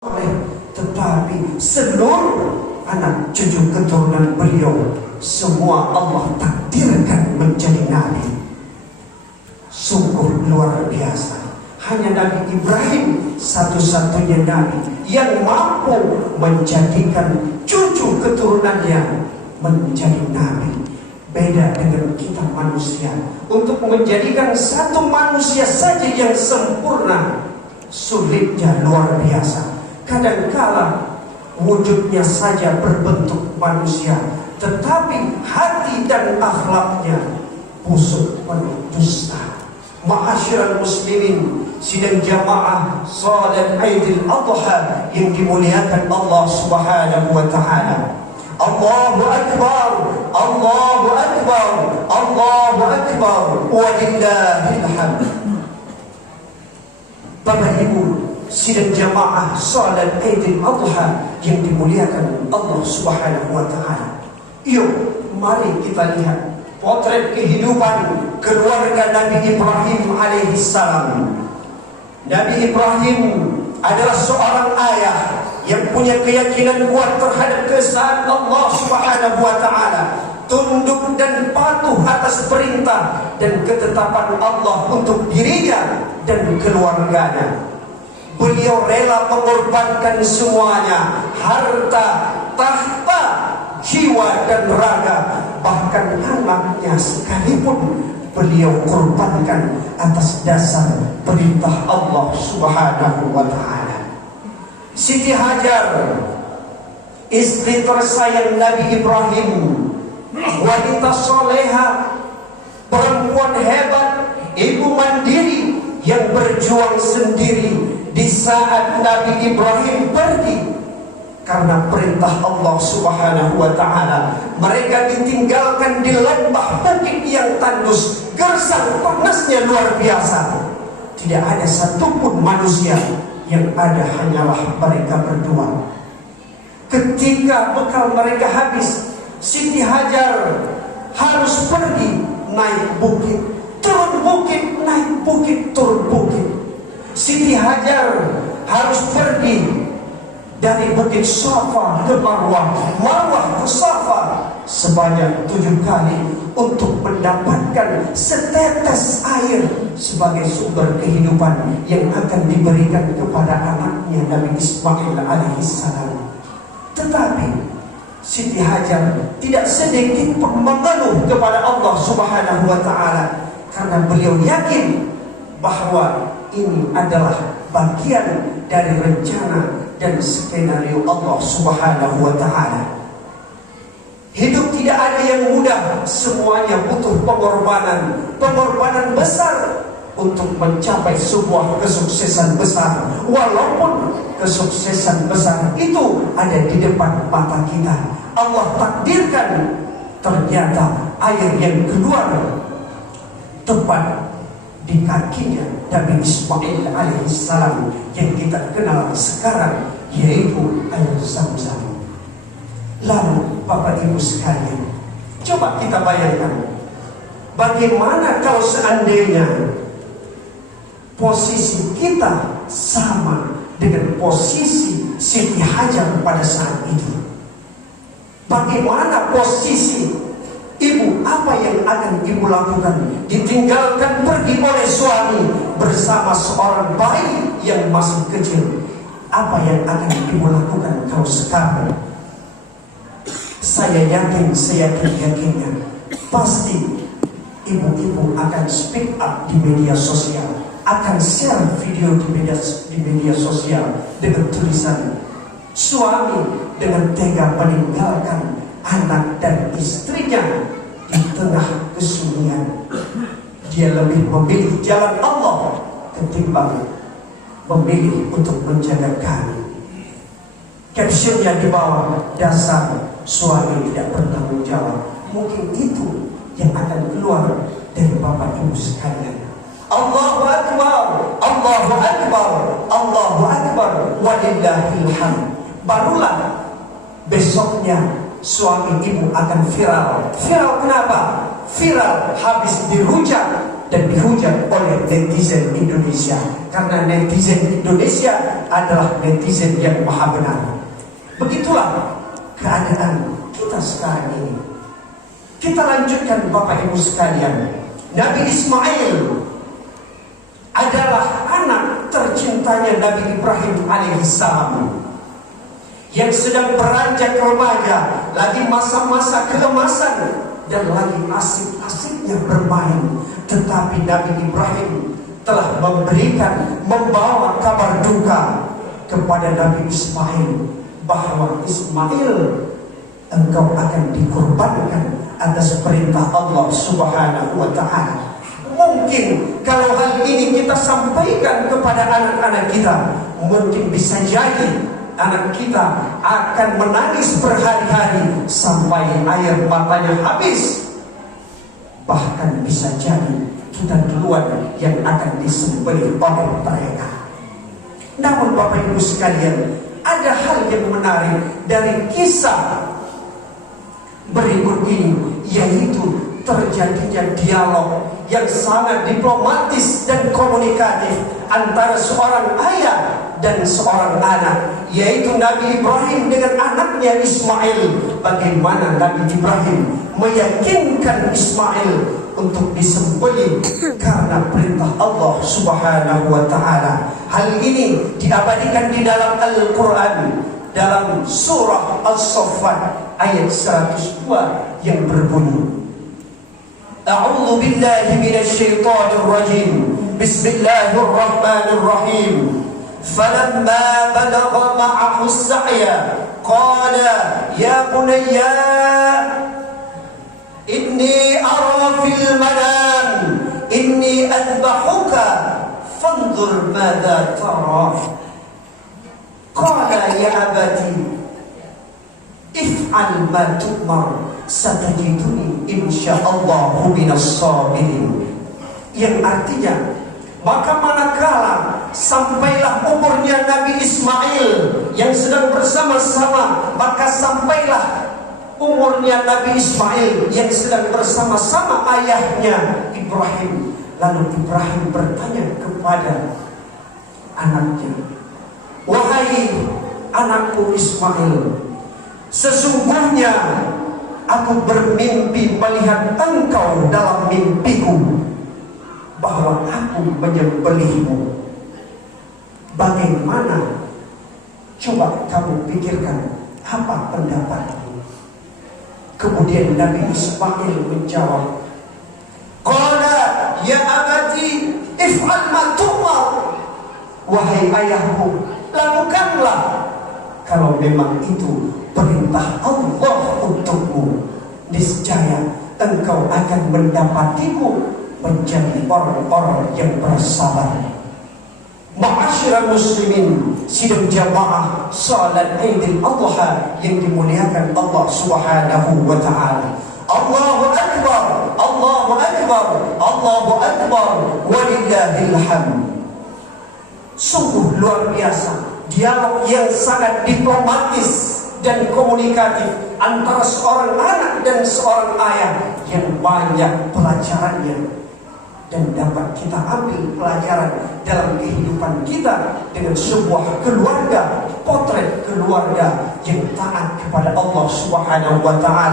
Tetapi seluruh anak cucu keturunan beliau semua Allah takdirkan menjadi nabi. Sungguh luar biasa. Hanya Nabi Ibrahim satu-satunya nabi yang mampu menjadikan cucu keturunannya menjadi nabi. Beda dengan kita manusia. Untuk menjadikan satu manusia saja yang sempurna, sulitnya luar biasa. Kadangkala wujudnya saja berbentuk manusia, tetapi hati dan akhlaknya busuk penuh dusta. Ma'asyiral muslimin, sidang jamaah salat Aidil Adha yang dimuliakan Allah Subhanahu wa taala. Allahu akbar, Allahu akbar, Allahu akbar, walillahil hamd. Bapak Ibu sidang jamaah salat Aidil Adha yang dimuliakan Allah Subhanahu wa taala. Yuk, mari kita lihat potret kehidupan keluarga Nabi Ibrahim alaihissalam. Nabi Ibrahim adalah seorang ayah yang punya keyakinan kuat terhadap keesaan Allah Subhanahu wa taala, tunduk dan patuh atas perintah dan ketetapan Allah untuk dirinya dan keluarganya. Beliau rela mengorbankan semuanya, harta, tahta, jiwa dan raga, bahkan anaknya sekalipun beliau korbankan atas dasar perintah Allah Subhanahu wa taala. Siti Hajar, istri tersayang Nabi Ibrahim, wanita soleha, perempuan hebat, ibu mandiri yang berjuang sendiri di saat Nabi Ibrahim pergi karena perintah Allah Subhanahu wa taala. Mereka ditinggalkan di lembah bukit yang tandus, gersang panasnya luar biasa. Tidak ada satupun manusia, yang ada hanyalah mereka berdua. Ketika bekal mereka habis, Siti Hajar harus pergi naik bukit, turun bukit, naik bukit, turun bukit. Siti Hajar harus pergi dari bukit Safa ke Marwah, Marwah ke Safa sebanyak 7 kali untuk mendapatkan setetes air sebagai sumber kehidupan yang akan diberikan kepada anaknya Nabi Ismail alaihissalam. Tetapi Siti Hajar tidak sedikit pun mengeluh kepada Allah Subhanahu wa taala karena beliau yakin bahwa ini adalah bagian dari rencana dan skenario Allah Subhanahu wa taala. Hidup tidak ada yang mudah, semuanya butuh pengorbanan, pengorbanan besar untuk mencapai sebuah kesuksesan besar. Walaupun kesuksesan besar itu ada di depan mata kita, Allah takdirkan ternyata air yang keluar tepat di kakinya Nabi Ismail alaihissalam yang kita kenal sekarang, yaitu air Zam-Zam. Lalu Bapak Ibu sekalian, coba kita bayangkan, bagaimana kalau seandainya posisi kita sama dengan posisi Siti Hajar pada saat itu? Bagaimana posisi ibu? Apa yang akan ibu lakukan? Ditinggalkan pergi oleh suami bersama seorang bayi yang masih kecil. Apa yang akan ibu lakukan kalau sekarang? Saya yakin, yakinnya pasti ibu-ibu akan speak up di media sosial, akan share video di media sosial dengan tulisan suami dengan tega meninggalkan anak dan istrinya di tengah kesunyian. Dia lebih memilih jalan Allah ketimbang memilih untuk menjaga kami. Captionnya di bawah, dasar suami tidak bertanggung jawab. Mungkin itu yang akan keluar dari Bapak Ibu sekalian. Allahu akbar, Allahu akbar, Allahu akbar, walillahil hamd. Barulah besoknya suami ibu akan viral. Viral kenapa? Viral habis dirujak dan dihujat oleh netizen Indonesia, karena netizen Indonesia adalah netizen yang maha benar. Begitulah keadaan kita sekarang ini. Kita lanjutkan Bapak Ibu sekalian. Nabi Ismail adalah anak tercintanya Nabi Ibrahim alaihissalam, yang sedang beranjak remaja, lagi masa-masa keemasan dan lagi asik-asiknya bermain. Tetapi Nabi Ibrahim telah membawa kabar duka kepada Nabi Ismail, bahwa Ismail, engkau akan dikorbankan atas perintah Allah Subhanahu wa ta'ala. Mungkin kalau hal ini kita sampaikan kepada anak-anak kita, mungkin bisa jadi anak kita akan menangis berhari-hari sampai air matanya habis. Bahkan bisa jadi kita duluan yang akan disembelih oleh mereka. Namun Bapak Ibu sekalian, ada hal yang menarik dari kisah berikut ini, yaitu terjadinya dialog yang sangat diplomatis dan komunikatif antara seorang ayah dan seorang anak, yaitu Nabi Ibrahim dengan anaknya Ismail. Bagaimana Nabi Ibrahim meyakinkan Ismail untuk disembelih karena perintah Allah Subhanahu wa ta'ala. Hal ini diabadikan di dalam Al-Quran, dalam surah As-Saffat ayat 102 yang berbunyi, A'udzu billahi minasyaitonir rajim. Bismillahirrahmanirrahim. Falamma balagha ma'ahu as-sa'ya qala ya bunayya inni ara fil manam inni adbahuka fanzur madza tara. Qala ya abati if'al ma tu'mar satajiduni insyaallahu minas sabirin. Yang artinya, maka manakala sampailah umurnya Nabi Ismail yang sedang bersama-sama, maka sampailah umurnya Nabi Ismail yang sedang bersama-sama ayahnya Ibrahim. Lalu Ibrahim bertanya kepada anaknya, wahai anakku Ismail, sesungguhnya aku bermimpi melihat engkau dalam mimpiku, bahwa aku menyembelihmu. Bagaimana? Coba kamu pikirkan, apa pendapatmu? Kemudian Nabi Ismail menjawab, qala ya abati if'al ma tu'mar. Wahai ayahku, lakukanlah kalau memang itu perintah Allah untukmu. Niscaya engkau akan mendapatiku menjadi orang-orang yang bersabar. Ma'asyiral muslimin, sidang jamaah salat Idul Adha yang dimuliakan Allah Subhanahu wa ta'ala. Allahu akbar, Allahu akbar, Allahu akbar, walillahil hamd. Sungguh luar biasa dialog yang sangat diplomatis dan komunikatif antara seorang anak dan seorang ayah, yang banyak pelajarannya dan dapat kita ambil pelajaran dalam kehidupan kita dengan sebuah keluarga, potret keluarga yang taat kepada Allah Subhanahu wa ta'ala.